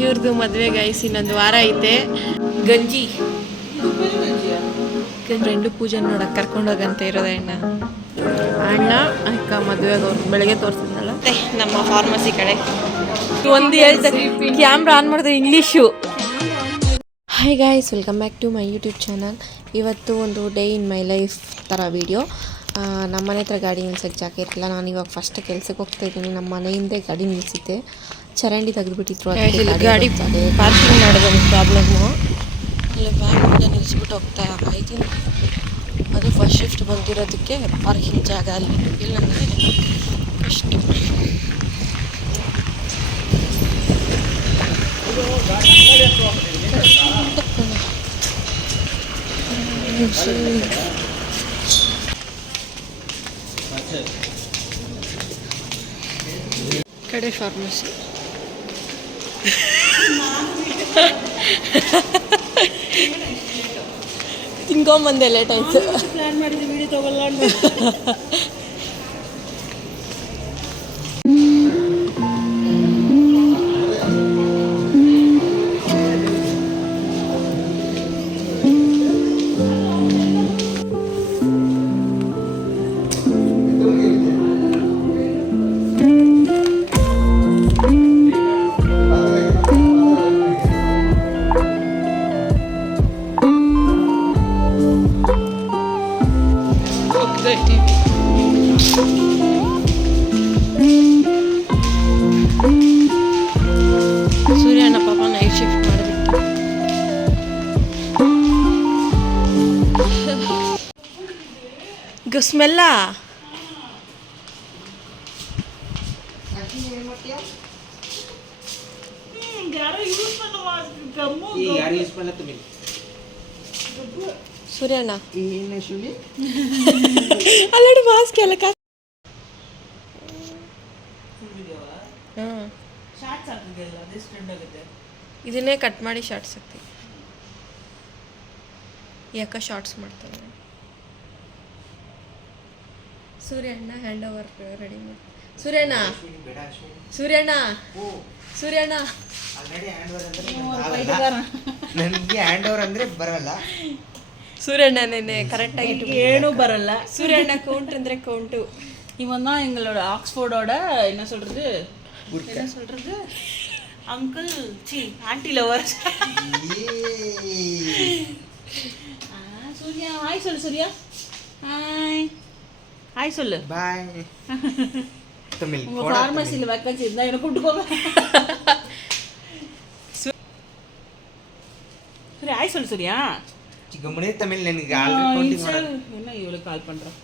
ಇವ್ರದ್ದು ಮದುವೆ ಗೈಸ್ ಇನ್ನೊಂದು ವಾರ ಐತೆ. ಗಂಜಿ ಫ್ರೆಂಡು ಪೂಜೆ ನೋಡಕ್ಕೆ ಕರ್ಕೊಂಡೋಗಂತ ಇರೋದೆ ಅಣ್ಣ ಅಕ್ಕ ಮದುವೆಗೆ ಅವ್ರು ಬೆಳಗ್ಗೆ ತೋರಿಸಿದ್ನಲ್ಲ ನಮ್ಮ ಫಾರ್ಮಸಿ ಕಡೆ ಒಂದು ಹೇಳ್ತಾರೆ ಕ್ಯಾಮ್ರಾ ಆನ್ ಮಾಡಿದ್ರೆ English. Hi guys, welcome back to my YouTube channel. ಇವತ್ತು ಒಂದು ಡೇ ಇನ್ ಮೈ ಲೈಫ್ ಥರ ವೀಡಿಯೋ. ನಮ್ಮ ಮನೆ ಹತ್ರ ಗಾಡಿ ನಿಲ್ಸೋಕ್ಕೆ ಜಾಗ ಇರಲಿಲ್ಲ. ನಾನು ಇವಾಗ ಫಸ್ಟ್ ಕೆಲಸಕ್ಕೆ ಹೋಗ್ತಾ ಇದ್ದೀನಿ. ನಮ್ಮ ಮನೆಯಿಂದೇ ಗಾಡಿ ನಿಲ್ಸಿದ್ದೆ, ಚರಂಡಿ ತೆಗೆದುಬಿಟ್ಟಿದ್ರು. ಗಾಡಿ ಪಾರ್ಕಿಂಗ್ ಮಾಡೋದೊಂದು ಪ್ರಾಬ್ಲಮ್ಮು. ಇಲ್ಲ ವ್ಯಾನ್ ಕೂಡ ನಿಲ್ಲಿಸ್ಬಿಟ್ಟು ಹೋಗ್ತಾ ಇದ್ದೀನಿ. ಅದು ಫಸ್ಟ್ ಶಿಫ್ಟ್ ಬಂದಿರೋದಕ್ಕೆ ಪಾರ್ಕಿಂಗ್ ಜಾಗ ಅಲ್ಲಿ ಇಲ್ಲಂದರೆ ಅಷ್ಟು. ಕಡೆ ಫಾರ್ಮಸಿ ತಿನ್ಕೊಂಬಂದೆ, ಲೇಟ್ ಆಯ್ತು. ಪ್ಲಾನ್ ಮಾಡಿದ್ರೆ ವಿಡಿಯೋ ತಗೊಳ್ಳ ಸೂರ್ಯನ ಪಾಪ ನೈಟ್ ಶಿಫ್ಟ್ ಮಾಡಿಬಿಟ್ಟು ಸ್ಮೆಲ್ಲ. ಸೂರ್ಯಣ್ಣ ಅಲ್ಲಡು ಮಾಸ್ಕ್ ಎಲ್ಲ ಇದನ್ನೇ ಕಟ್ ಮಾಡಿ ಶಾರ್ಟ್ಸ್ ಹಾಕ್ತೀವಿ. ಯಾಕೆ ಶಾರ್ಟ್ಸ್ ಮಾಡ್ತಾರೆ. ಸೂರ್ಯಣ್ಣ ಹ್ಯಾಂಡ್ ಓವರ್ ರೆಡಿ ಮಾಡಿ. ಸೂರ್ಯಣ್ಣ ಸೂರ್ಯಣ್ಣ ಸೂರ್ಯಣ್ಣ ನನಗೆ ಹ್ಯಾಂಡ್ ಓವರ್ ಅಂದ್ರೆ ಬರಲ್ಲ. ಸೂರ್ಯಣ್ಣ ನೆನೆ ಕರೆಕ್ಟಾಗಿ ಏನು ಬರಲ್ಲ. சூரியண்ணா கவுண்ட் ಅಂದ್ರೆ கவுண்ட். இவன் தான் எங்களோட ஆக்ஸ்போர்டோட என்ன சொல்றது uncle aunty lover. Surya hi சொல்லு. சூர்யா ஹாய் ஹாய் சொல்லு. பாய். தமிழ் உங்க ஃபார்மசில வேகன்சி இருந்தா என்ன கூப்பிட்டுக்கோங்க. சூர்யா ஹாய் சொல்லு. சூர்யா சிகமனே தமிழ் எனக்கு ஆல்ரெடி கவுண்டிங் பண்ண. என்ன இவளுக்கு கால் பண்றோம்.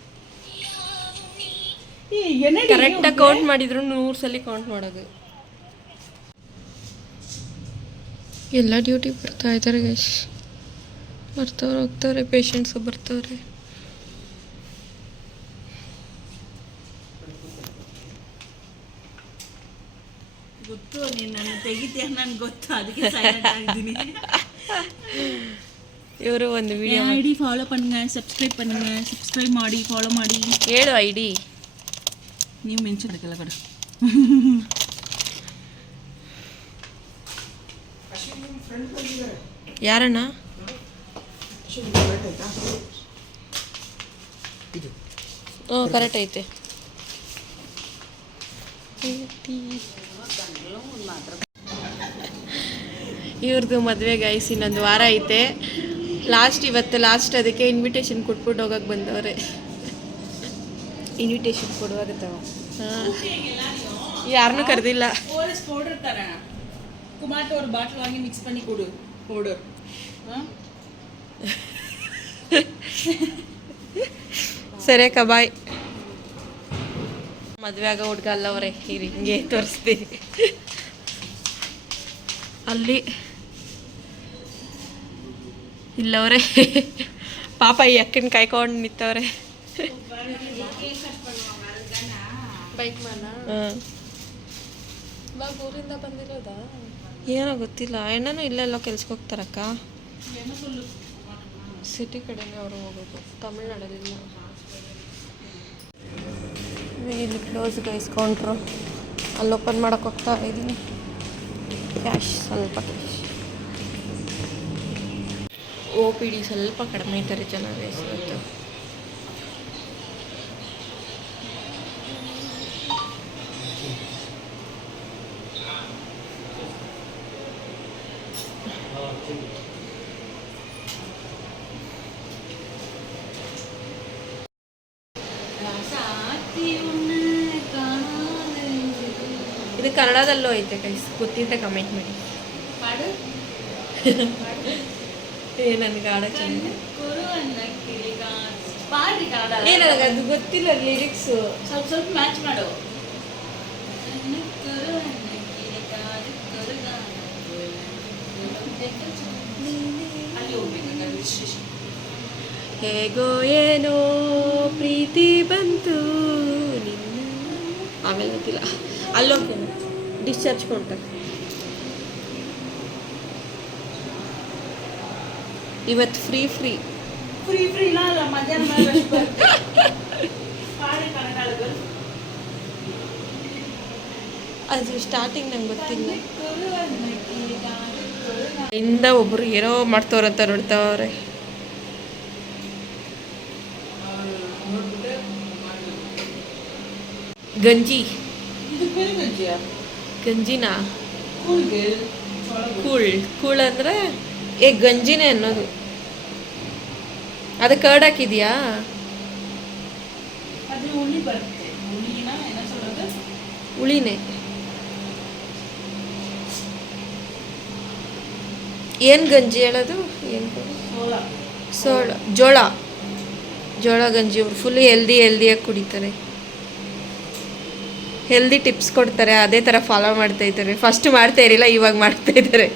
ಕರೆಕ್ಟಾಗಿ ಕೌಂಟ್ ಮಾಡಿದ್ರು 100 ಸಲ ಕೌಂಟ್ ಮಾಡೋದು. ಎಲ್ಲ ಡ್ಯೂಟಿ ಬರ್ತಾ ಇದ್ದಾರೆ ಗೈಸ್. ಬರ್ತಾವ್ರೆ ಹೋಗ್ತಾರೆ, ಪೇಷಂಟ್ಸ್ ಬರ್ತಾವ್ರೆ. ಗೊತ್ತು ನೀನು ನನ್ನ ತೆಗಿತೀಯ ನನಗೆ ಗೊತ್ತು, ಅದಕ್ಕೆ ಸೈಲೆಂಟ್ ಆಗಿದ್ದೀನಿ. ಇವರು ಒಂದು ವಿಡಿಯೋ ஐடி ஃபாலோ பண்ணுங்க, ಸಬ್ಸ್ಕ್ರೈಬ್ ಮಾಡಿ, ಫಾಲೋ ಮಾಡಿ. ಹೇಳು ಐಡಿ ನೀವು ಮೆನ್ಷನ್ ಮಾಡಕ್ಕೆಲ್ಲ ಕಡೆ. ಯಾರಣ್ಣ? ಕರೆಕ್ಟ್ ಐತೆ. ಇವ್ರದ್ದು ಮದುವೆ ಗೈಸ್ ಇನ್ನೊಂದು ವಾರ ಐತೆ. ಇವತ್ತು ಲಾಸ್ಟ್, ಅದಕ್ಕೆ ಇನ್ವಿಟೇಷನ್ ಕೊಟ್ಬಿಟ್ಟು ಹೋಗಕ್ಕೆ ಬಂದವ್ರೆ. ಇನ್ವಿಟೇಷನ್ ಕೊಡುವಾಗ ಯಾರನ್ನೂ ಕರೆದಿಲ್ಲ. ಪೌಡರ್ ತರ ಕುಮಾರ್ ஒரு பாட்டில் வாங்கி மிக்ஸ் பண்ணி கொடு பவுடர். ಸರಿ ಅಕ್ಕ ಬಾಯ್. ಮದುವೆ ಆಗೋ ಹುಡುಗ ಅಲ್ಲವ್ರೆ, ಹಿಂಗೆ ತೋರಿಸ್ತೀವಿ. ಅಲ್ಲಿ ಇಲ್ಲವ್ರೆ ಪಾಪ ಈ ಅಕ್ಕನ ಕಾಯ್ಕೊಂಡು ನಿಂತವ್ರೆ. ಊರಿಂದ ಬಂದಿರೋದಾ ಏನೋ ಗೊತ್ತಿಲ್ಲ. ಅಣ್ಣನೂ ಇಲ್ಲೆಲ್ಲೋ ಕೆಲ್ಸಕ್ಕೆ ಹೋಗ್ತಾರಕ್ಕ. ಸಿಟಿ ಕಡೆನೇ ಅವರು ಹೋಗೋದು, ತಮಿಳ್ನಾಡಲ್ಲಿಲ್ಲ. ಇಲ್ಲಿ ಕ್ಲೋಸ್ ಗೈಸ್ಕೊಂಡ್ರು. ಅಲ್ಲಿ ಓಪನ್ ಮಾಡೋಕೆ ಹೋಗ್ತಾ ಇದ್ದೀನಿ. ಕ್ಯಾಶ್ ಸ್ವಲ್ಪ ಕ್ಯಾಶ್. ಓ ಪಿ ಡಿ ಸ್ವಲ್ಪ ಕಡಿಮೆ ಇದ್ದಾರೆ ಜನ ಇವತ್ತು. ಇದು ಕನ್ನಡದಲ್ಲೂ ಐತೆ ಕೈಸ್, ಗೊತ್ತಿದ್ದರೆ ಕಮೆಂಟ್ ಮಾಡಿ. ನನಗೆ ಆಡೋಕ್ಕೆ ನನಗೆ ಅದು ಗೊತ್ತಿಲ್ಲ ಲಿರಿಕ್ಸು. ಸ್ವಲ್ಪ ಸ್ವಲ್ಪ ಮ್ಯಾಚ್ ಮಾಡು. ಹೇಗೋ ಏನೋ ಪ್ರೀತಿ ಬಂತು ನಿನ್ನ, ಆಮೇಲೆ ಗೊತ್ತಿಲ್ಲ. ಅಲ್ಲೋಕೆ ಡಿಸ್ಚಾರ್ಜ್ ಕೊಂಡ್ರೆ ಇವತ್ತು ಫ್ರೀ ಫ್ರೀ ಫ್ರೀ ಫ್ರೀ ಇಲ್ಲ ಮಧ್ಯಾಹ್ನ ಅದು ಸ್ಟಾರ್ಟಿಂಗ್ ನಂಗೆ ಗೊತ್ತಿಲ್ಲ. ಇಂದ ಒಬ್ರು ಏನೋ ಮಾಡ್ತವ್ರಂತ ನೋಡ್ತಾವ್ರೆ. ಗಂಜಿ ಗಂಜಿನಾ? ಕೂಳ್ ಅಂದರೆ ಗಂಜಿನೇ ಅನ್ನೋದು. ಅದು ಕರ್ಡ್ ಹಾಕಿದ್ಯಾ? ಹುಳಿನೇ. ಏನು ಗಂಜಿ ಹೇಳೋದು? ಏನು ಜೋಳ ಗಂಜಿ. ಅವ್ರು ಫುಲ್ ಹೆಲ್ದಿಯಾಗಿ ಕುಡಿತಾರೆ, ಹೆಲ್ದಿ ಟಿಪ್ಸ್ ಕೊಡ್ತಾರೆ. ಅದೇ ಥರ ಫಾಲೋ ಮಾಡ್ತಾ ಇದ್ದಾರೆ. ಫಸ್ಟ್ ಮಾಡ್ತಾ ಇರಲಿಲ್ಲ, ಇವಾಗ ಮಾಡ್ತಾ ಇದ್ದಾರೆ.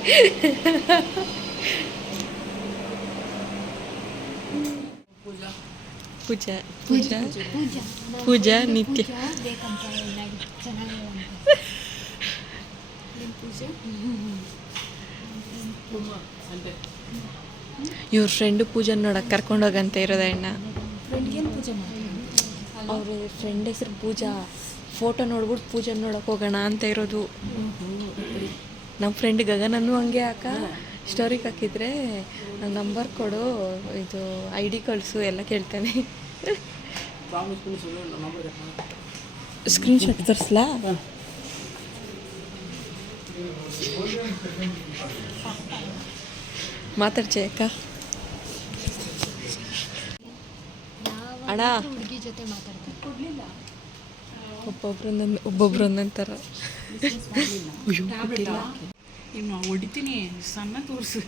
ಪೂಜಾ ಪೂಜಾ ಪೂಜಾ ನಿತ್ಯ. ಇವ್ರ ಫ್ರೆಂಡು ಪೂಜಾ ನೋಡಕ್ಕೆ ಕರ್ಕೊಂಡೋಗಂತ ಇರೋದ ಅಣ್ಣ. ಅವ್ರ ಫ್ರೆಂಡ್ ಹೆಸರು ಪೂಜಾ. ಫೋಟೋ ನೋಡ್ಬಿಟ್ಟು ಪೂಜಾ ನೋಡಕ್ಕೆ ಹೋಗೋಣ ಅಂತ ಇರೋದು. ನಮ್ಮ ಫ್ರೆಂಡ್ ಗಗನನ್ನು ಹಂಗೆ ಸ್ಟೋರಿಗೆ ಹಾಕಿದರೆ ನಂಬರ್ ಕೊಡು, ಇದು ID ಕಳಿಸು ಎಲ್ಲ ಕೇಳ್ತಾನೆ. ಸ್ಕ್ರೀನ್ಶಾಟ್ ತರಿಸ್ಲಾ? ಮಾತಾಡ್ಚೆ ಅಕ್ಕ. ಅಣ್ಣ ಒಬ್ಬೊಬ್ರು ಒಂದೊಂಥರ. ಇನ್ನು ಹೊಡಿತೀನಿ, ಸಣ್ಣ ತೋರಿಸು.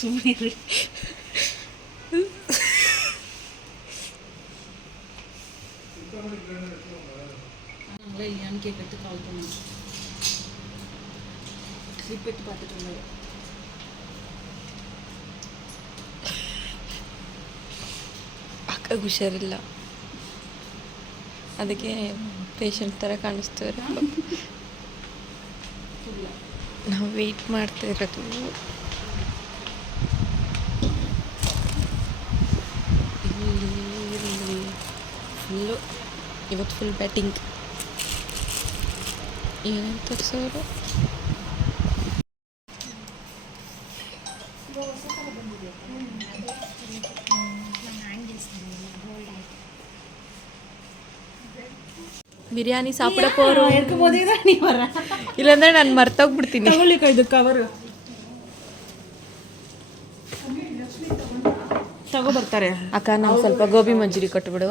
ಸುಮ್ಮನೆ எனக்கு கட்டு கால் பண்ணு. ஸ்லிப் எடுத்து பார்த்துட்டு இருந்தாரு. ಅಕ್ಕಗೆ ಹುಷಾರಿಲ್ಲ, ಅದಕ್ಕೆ ಪೇಷಂಟ್ ಥರ ಕಾಣಿಸ್ತಾರೆ. ನಾವು ವೆಯ್ಟ್ ಮಾಡ್ತಾ ಇರೋದು. ಫುಲ್ಲು ಇವತ್ತು ಫುಲ್ ಬ್ಯಾಟಿಂಗ್. ಏನೇನು ತರಿಸೋರು? ಬಿರಿಯಾನಿ ಸಾಪಿಡಪ್ಪವರು ಇಲ್ಲಾಂದ್ರೆ ನಾನು ಮರ್ತೋಗ್ಬಿಡ್ತೀನಿ. ಇದು ಕವರು ತಗೋಬರ್ತಾರೆ. ಅಕ್ಕ ನಾವು ಸ್ವಲ್ಪ ಗೋಬಿ ಮಂಚೂರಿ ಕೊಟ್ಬಿಡು.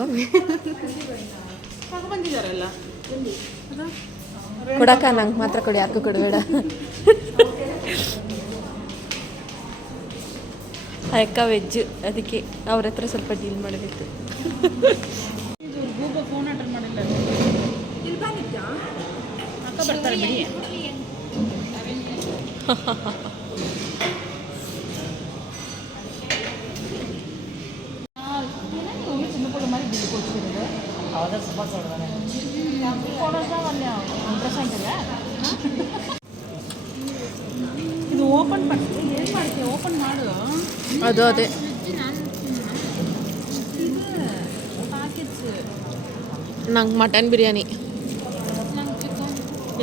ತಗೊಬಂದಿದ್ದಾರಲ್ಲ ಕೊಡಕ್ಕ, ನಂಗೆ ಮಾತ್ರ ಕೊಡಿ, ಯಾರಿಗೂ ಕೊಡಬೇಡ. ಅಕ್ಕ ವೆಜ್, ಅದಕ್ಕೆ ಅವ್ರ ಹತ್ರ ಸ್ವಲ್ಪ ಡೀಲ್ ಮಾಡಬೇಕು. ಫೋನ್ ಅಟೆಂಡ್ ಮಾಡಿಲ್ಲ. ಅಕ್ಕ ಬರ್ತಾರೆ ಬಿಡಿ. ಇದು ಓಪನ್ ಮಾಡ್ತೀವಿ, ಏನು ಮಾಡ್ತೀವಿ? ಓಪನ್ ಮಾಡು. ಅದು ಅದೇ ಪ್ಯಾಕೆಟ್ಸ್. ನಂಗೆ ಮಟನ್ ಬಿರಿಯಾನಿ. ನಂಗೆ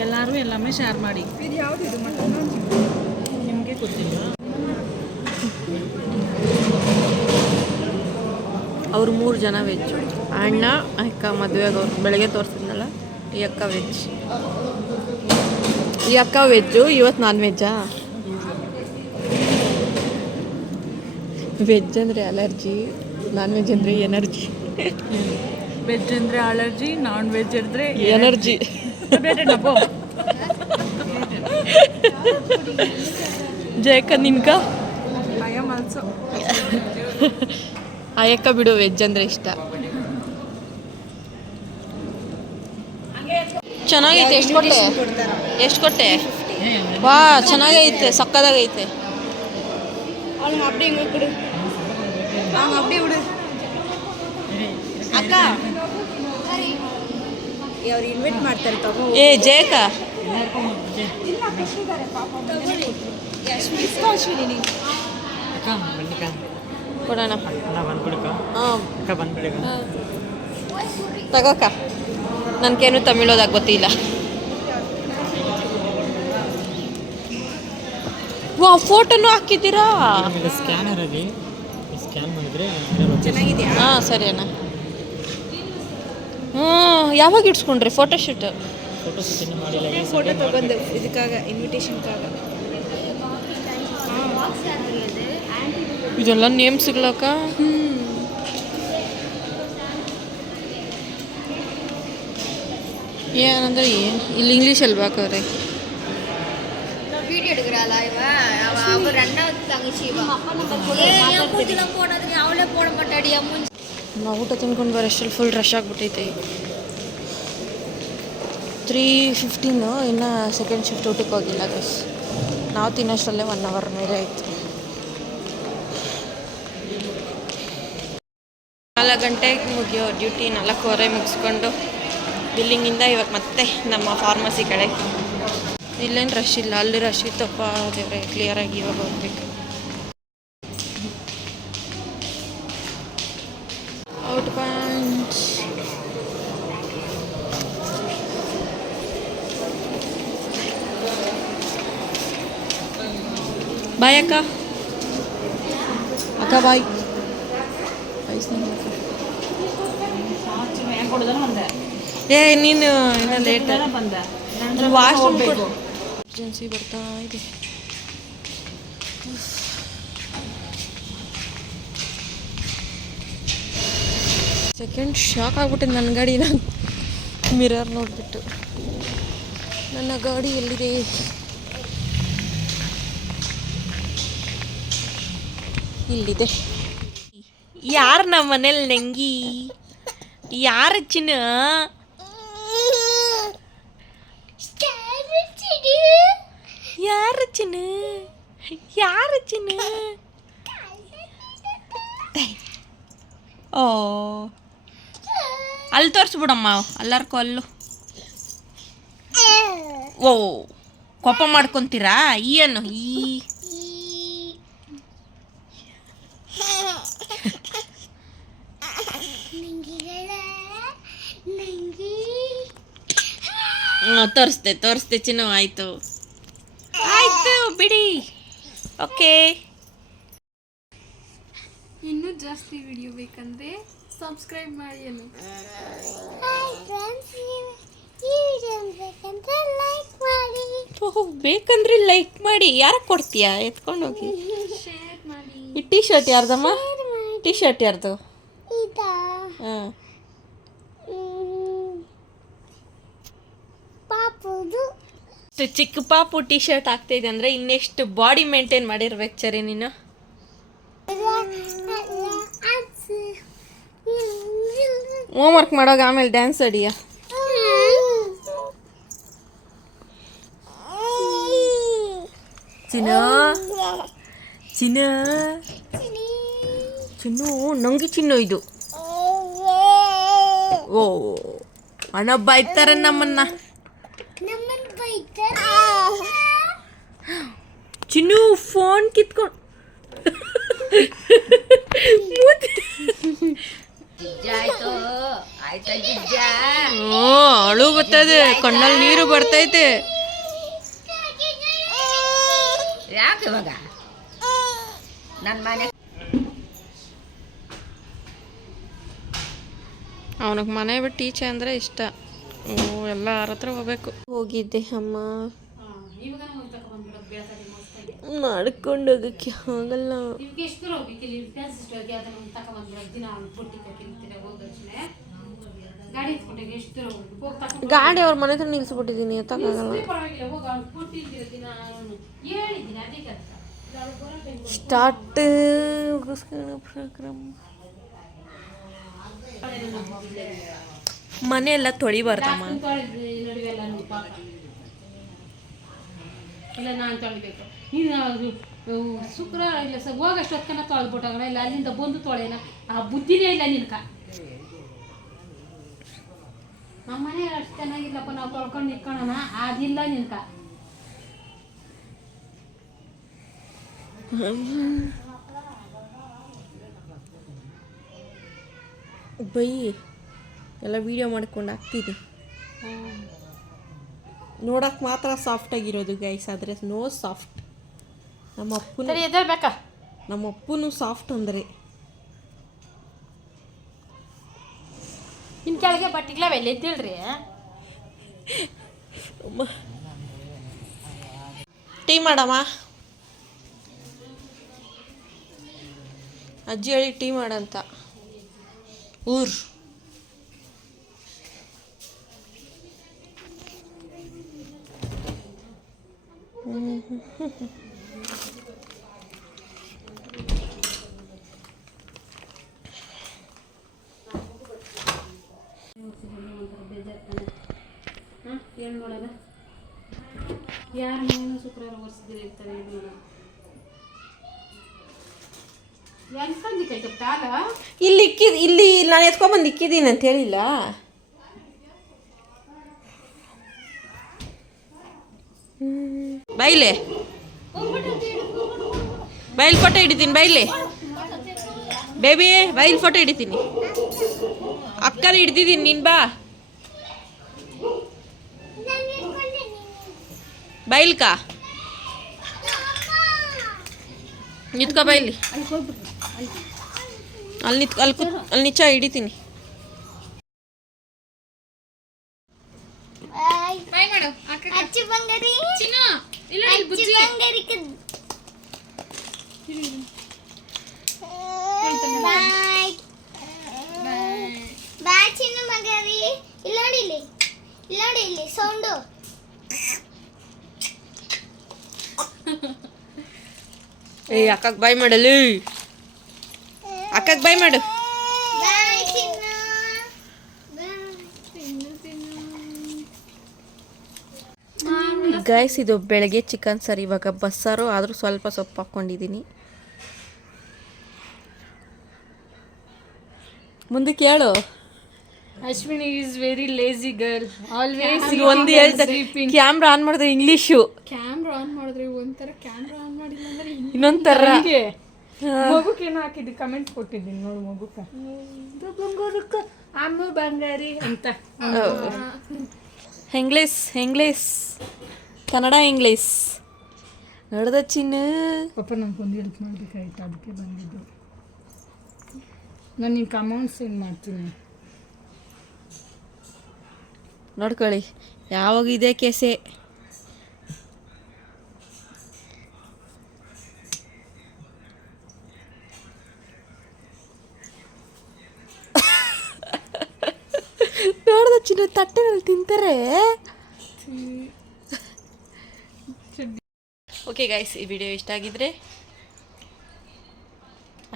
ಎಲ್ಲರೂ ಎಲ್ಲಾமே ಶೇರ್ ಮಾಡಿ. ಇದು ಯಾವ್ದಿದು ಮಟನ್? ನಿಮಗೆ ಗೊತ್ತಿಲ್ಲ. ಅವ್ರು 3 ಜನ ವೆಜ್. ಅಣ್ಣ ಅಕ್ಕ ಮದುವೆಗೆ ಅವ್ರು ಬೆಳಗ್ಗೆ ತೋರಿಸಿದ್ನಲ್ಲ, ಈ ಅಕ್ಕ ವೆಜ್. ಈ ಅಕ್ಕ ವೆಜ್ಜು, ಇವತ್ತು ನಾನ್ ವೆಜ್ಜಾ? ವೆಜ್ ಅಂದರೆ ಅಲರ್ಜಿ, ನಾನ್ ವೆಜ್ ಅಂದರೆ ಎನರ್ಜಿ. ವೆಜ್ ಅಂದರೆ ಅಲರ್ಜಿ, ನಾನ್ ವೆಜ್ ಅಂದರೆ energy. Jayakka ನಿನ್ಕ? I am also. ಅಯ್ಯಕ್ಕ ಬಿಡು, ವೆಜ್ ಅಂದರೆ ಇಷ್ಟ. ಚೆನ್ನಾಗೈತೆ. ಎಷ್ಟು ಕೊಟ್ಟೆ? ಎಷ್ಟು ಕೊಟ್ಟೆ? ವಾ ಚೆನ್ನಾಗೈತೆ, ಸಕ್ಕದಾಗೈತೆ. ಅವ್ನು ಅಪ್ಡಿ ಹಿಂಗೆ ಬಿಡು, ಅವ್ನು ಅಪ್ಡಿ ಬಿಡು ಅಕ್ಕ. ಅವ್ರು ಇನ್ವೈಟ್ ಮಾಡ್ತಾರೆ ತಗೋ. ಏ ಜಯಕ್ಕ ಕೊಡೋಣ. ಹಾಂ ತಗೋಕ್ಕ. ನನಗೇನು ತಮಿಳೋದಾಗ ಗೊತ್ತಿಲ್ಲ. ವಾ ಫೋಟೋನು ಹಾಕಿದ್ದೀರಾ? ಸ್ಕ್ಯಾನರಲ್ಲಿ ಸ್ಕ್ಯಾನ್ ಮಾಡಿದ್ರೆ ಚೆನ್ನಾಗಿದೆಯಾ? ಹಾಂ ಸರಿ ಅಣ್ಣ. ಹ್ಞೂ ಯಾವಾಗ ಇಡ್ಸ್ಕೊಂಡ್ರಿ ಫೋಟೋ ಶೂಟ್? ಫೋಟೋ ಶೂಟಿಂಗ್ ಮಾಡಿಲ್ಲ. ಫೋಟೋ ತಗೊಂಡು ಇದಕ್ಕಾಗ ಇನ್ವಿಟೇಷನ್ಕಾಗ. ಇದೆಲ್ಲ ನೇಮ್ ಸಿಗ್ಲಕ್ಕ. ಏನಂದ್ರೆ ಏನು ಇಲ್ಲಿ இங்கிலீஷில் பார்க்கறே. வீடியோ எடுக்கறாளா இவ? அவ ரெண்டாவது தங்கச்சி இவ. ஏன் மூஞ்சில போடாதீங்க, அவளே போட மாட்டாடியா மூஞ்சி. ನಾವು ಊಟ ತಿನ್ಕೊಂಡು ಬರೋಷ್ಟರಲ್ಲಿ ಫುಲ್ ರಶ್ ಆಗಿಬಿಟ್ಟೈತೆ. 3:15 ಇನ್ನು ಸೆಕೆಂಡ್ ಶಿಫ್ಟ್ ಊಟಕ್ಕೆ ಹೋಗಿಲ್ಲ ಗೈಸ್. ನಾವು ತಿನ್ನೋಷ್ಟರಲ್ಲೇ 1 ಅವರ್ ಮೇಲೆ ಆಯಿತು. 4 ಗಂಟೆಗೆ ಮುಗಿಯೋ ಡ್ಯೂಟಿ 4:15 ಮುಗಿಸ್ಕೊಂಡು ಬಿಲ್ಲಿಂಗಿಂದ ಇವಾಗ ಮತ್ತೆ ನಮ್ಮ ಫಾರ್ಮಸಿ ಕಡೆ. ಇಲ್ಲೇನು ರಶ್ ಇಲ್ಲ, ಅಲ್ಲಿ ರಶ್ ಇತ್ತಪ್ಪ ದೇವ್ರೆ. ಕ್ಲಿಯರಾಗಿ ಇವಾಗ ಹೋಗ್ಬೇಕು. ಔಟ್ ಪಾಯಿಂಟ್ ಬಾಯ್ ಅಕ್ಕ. ಅಕ್ಕ ಬಾಯ್. ಏ ನೀನು ಇನ್ನೂ ಲೇಟ್ ಬಂದೆ. ವಾಶ್ರೂಮ್ ಎಮರ್ಜೆನ್ಸಿ ಬರ್ತಾ ಇದೆ. ಸೆಕೆಂಡ್ ಶಾಕ್ ಆಗ್ಬಿಟ್ಟೆ ನನ್ನ ಗಾಡಿ. ನಾನು ಮಿರರ್ ನೋಡಿಬಿಟ್ಟು ನನ್ನ ಗಾಡಿ ಎಲ್ಲಿದೆ? ಇಲ್ಲಿದೆ. ಯಾರು ನಮ್ಮ ಮನೇಲಿ ನೆಂಗಿ? ಯಾರು ಚಿನ್ನ? ಯಾರು ಚಿನ್ನ? ಯಾರು ಚಿನ್ನ? ಓ ಅಲ್ಲಿ ತೋರಿಸ್ಬಿಡಮ್ಮ, ಎಲ್ಲರಿಗೂ ಅಲ್ಲು. ಓ ಕೋಪ ಮಾಡ್ಕೊತೀರಾ? ಏನು ಈ ತೋರಿಸ್ದೆ ಚಿನ್ನ. ಆಯಿತು ಆಯಿತು ಬಿಡಿ. ಓಕೆ. ಇನ್ನೂ ಜಾಸ್ತಿ ವಿಡಿಯೋ ಬೇಕಂದ್ರೆ ಸಬ್ಸ್ಕ್ರೈಬ್ ಮಾಡಿ. ಏನು ಬೇಕಂದ್ರೆ ಲೈಕ್ ಮಾಡಿ. ಯಾರಕ್ಕೆ ಕೊಡ್ತೀಯಾ? ಎತ್ಕೊಂಡು ಹೋಗಿ. ಶೇರ್ ಮಾಡಿ. ಈ ಟೀ ಶರ್ಟ್ ಯಾರ್ದಮ್ಮ? ಟೀ ಶರ್ಟ್ ಯಾರ್ದು? ಹಾಂ ಚಿಕ್ಕ ಪಾಪು ಟೀ ಶರ್ಟ್ ಆಗ್ತಾಯಿದೆ ಅಂದರೆ ಇನ್ನೆಷ್ಟು ಬಾಡಿ ಮೇಂಟೈನ್ ಮಾಡಿರ್ಬೇಕು ಚರಿ ನೀನು. ಹೋಮ್ವರ್ಕ್ ಮಾಡೋಗ ಆಮೇಲೆ ಡ್ಯಾನ್ಸ್ ಅಡಿಯ. ಚಿನ್ನು ಚಿನ್ನು ಚಿನ್ನು ನಂಗೆ ಚಿನ್ನು ಇದು. ಓ ಹಣ ಬೈತಾರೆ ನಮ್ಮನ್ನ. ಚಿನ್ನು ಫೋನ್ ಕಿತ್ಕೊಂಡು ಜಿಜ್ಜ ಆಯ್ತು ಆಯ್ತಾ ಜಿಜ್ಜ ಓ ಅಳು ಬರ್ತದೆ, ಕಣ್ಣಲ್ಲಿ ನೀರು ಬರ್ತೈತೆ. ಯಾಕೆ ಇವಾಗ ನನ್ನ ಮನೆ ಅವನಿಗೆ ಮನೆ ಬಿಟ್ಟು ಈಚೆ ಅಂದರೆ ಇಷ್ಟ. ಓ ಎಲ್ಲ ಯಾರ ಹತ್ರ ಹೋಗ್ಬೇಕು. ಹೋಗಿದ್ದೆ ಅಮ್ಮ, ನಡ್ಕೊಂಡು ಹೋಗಕ್ಕೆ ಆಗಲ್ಲ. ಗಾಡಿ ಅವ್ರ ಮನೆ ಹತ್ರ ನಿಲ್ಸ್ಬಿಟ್ಟಿದ್ದೀನಿ, ಎತ್ತಕ್ಕಾಗಲ್ಲ. ಸ್ಟಾರ್ಟ್ ಮನೆ ಎಲ್ಲ ತೊಳಿಬಾರ್ದಮ್ಮ. ಇಲ್ಲ ನಾನು ತೊಳಿಬೇಕು, ನೀನು ಶುಕ್ರವಾರ ಇಲ್ಲ ಸರ್ ಹೋಗಷ್ಟು ಹೊತ್ಕನ ತೊಳೆದ್ಬಿಟ್ಟಾಗಣ, ಇಲ್ಲ ಅಲ್ಲಿಂದ ಬಂದು ತೊಳೆನ, ಆ ಬುದ್ಧಿನೇ ಇಲ್ಲ ನಿನ್ಕ. ನಮ್ಮ ಮನೆ ಅಷ್ಟು ಚೆನ್ನಾಗಿಲ್ಲಪ್ಪ, ನಾವು ತೊಳ್ಕೊಂಡು ನಿಕ್ಕೋಣ, ಅದಿಲ್ಲ ನಿನ್ಕ. ಬೈ ಎಲ್ಲ ವೀಡಿಯೋ ಮಾಡ್ಕೊಂಡು ಹಾಕ್ತೀನಿ. ನೋಡಕ್ಕೆ ಮಾತ್ರ ಸಾಫ್ಟಾಗಿರೋದು ಗೈಸ್, ಆದರೆ ನೋ ಸಾಫ್ಟ್. ನಮ್ಮ ಅಪ್ಪನೂ ಸಾಫ್ಟ್ ಅಂದರೆ. ಇನ್ನು ಕೆಳಗೆ ಬಟ್ಟಿಗ್ಲಾವೆಲ್ಲ ಎದ್ದಿಲ್ರಿ. ಟೀ ಮಾಡಮ್ಮ ಅಜ್ಜಿ ಹೇಳಿ ಟೀ ಮಾಡಂತ. ಊರ್ ಏನು ನೋಡೋಣ, ಯಾರು ಮೇನು ಶುಕ್ರವಾರ ಒರೆಸಿದ್ರೆ ಇರ್ತಾರೆ. ಇದು ನೋಡೋಣ ಇಲ್ಲಿ ನಾನು ಎತ್ಕೊಂಡ್ಬಂದು ಇಕ್ಕಿದ್ದೀನಿ ಅಂತ ಹೇಳಿಲ್ಲ. ಬೈಲೆ ಬೈಲ್ ಫೋಟೋ ಹಿಡಿತೀನಿ, ಬೈಲೆ ಬೇಬಿ ಬೈಲ್ ಫೋಟೋ ಹಿಡಿತೀನಿ. ಅಕ್ಕನ ಹಿಡ್ದಿದ್ದೀನಿ, ನೀನು ಬಾ ಬೈಲ್ಕಾ ನಿತ್ಕೋ ಬೈಲಿ. ಅಲ್ಲಿ ನಿಚ್ಚ ಹಿಡಿತೀನಿ. ಅಚ್ಚಿ ಬಂಗಾರಿ ಅಚ್ಚಿ ಬಂಗಾರಿ ಬಾಯ್ ಬಾಯ್ ಚಿನ್ನ ಬಂಗಾರಿ. ಇಲ್ಲಿ ನೋಡಿ, ಇಲ್ಲಿ ಸೌಂಡು. ಏ ಅಕ್ಕಗೆ ಬಾಯ್ ಮಾಡಲಿ, ಅಕ್ಕಗೆ ಬಾಯ್ ಮಾಡು. ಬಾಯ್ ಚಿನ್ನ. ಗೈಸ್ ಇದು ಬೆಳಗ್ಗೆ ಚಿಕನ್ ಸರ್, ಇವಾಗ ಬಸ್ಸಾರು, ಆದರೂ ಸ್ವಲ್ಪ ಸೊಪ್ಪು ಹಾಕ್ಕೊಂಡಿದ್ದೀನಿ. ಮುಂದಕ್ಕೆ ಹೇಳು. Ashwini is very lazy girl, always ಒಂದು ಹೇಳ್ತಾರೆ, ಕ್ಯಾಮ್ರಾ ಆನ್ ಮಾಡಿದ್ರೆ ಇಂಗ್ಲೀಷು, ಕ್ಯಾಮ್ರಾ ಆನ್ ಮಾಡಿದ್ರೆ ಒಂಥರ, ಕ್ಯಾಮ್ರಾ ಆನ್ ಮಾಡಿಲ್ಲ ಅಂದ್ರೆ ಇನ್ನೊಂಥರ. ಮಗುಕೇನೋ ಹಾಕಿದ್ದು ಕಮೆಂಟ್ ಕೊಟ್ಟಿದ್ದೀನಿ ನೋಡು, ಮಗುಕ ಅಮ್ಮ ಬಂಗಾರಿ ಅಂತ. ಇಂಗ್ಲೀಷ್ ಕನ್ನಡ ಇಂಗ್ಲೀಷ್ ನಡೆದ ಚಿನ್ನ. ಪಾಪ ನಮ್ಗೊಂದು ಹೆಲ್ಪ್ ಮಾಡಬೇಕಾಯ್ತು, ಅದಕ್ಕೆ ಬಂದಿದ್ದು. ನಾನು ನಿಮ್ಗೆ ಅಮೌಂಟ್ ಸೆಂಡ್ ಮಾಡ್ತೀನಿ, ನೋಡ್ಕೊಳ್ಳಿ. ಯಾವಾಗ ಇದೇ ಕೇಸೆ. ನೋಡ್ದ ಚಿನ್ನ ತಟ್ಟೆಗಳು ತಿಂತಾರೆ. ಓಕೆ ಗೈಸ್, ಈ ವಿಡಿಯೋ ಇಷ್ಟ ಆಗಿದ್ರೆ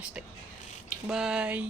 ಅಷ್ಟೇ, ಬಾಯ್.